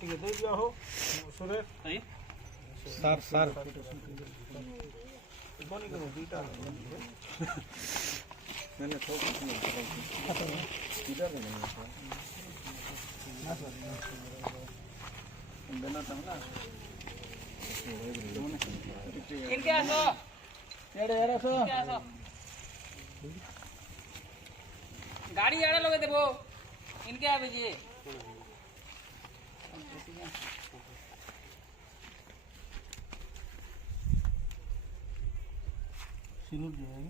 टिके दे दिया हो सुरेश सर सर बनी करो बीटा मैंने थोड़ा इधर नहीं ना सर अंदर था ना इनके आसो एड़े एड़े सो इनके आसो गाड़ी आड़े लोगे देबो इनके आ भेजिए सिरुप जो है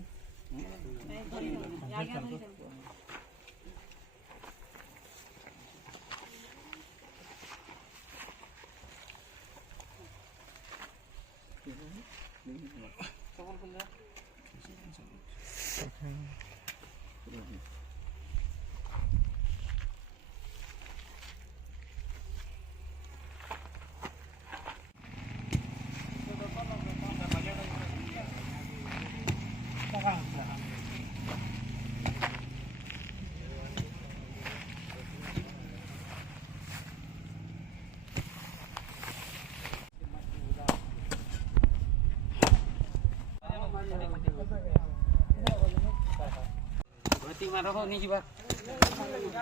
भर्ती में रहो नहीं जीवा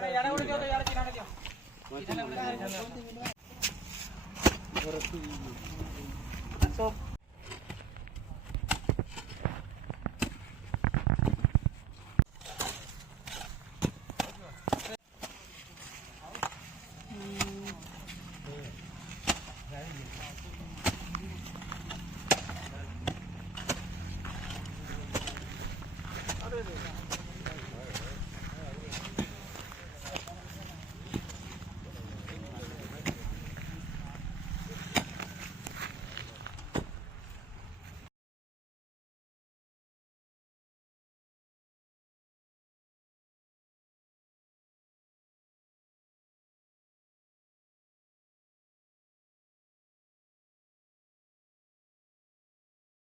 यार उड़ जाओ तो यार चिनाने दियो इधर ले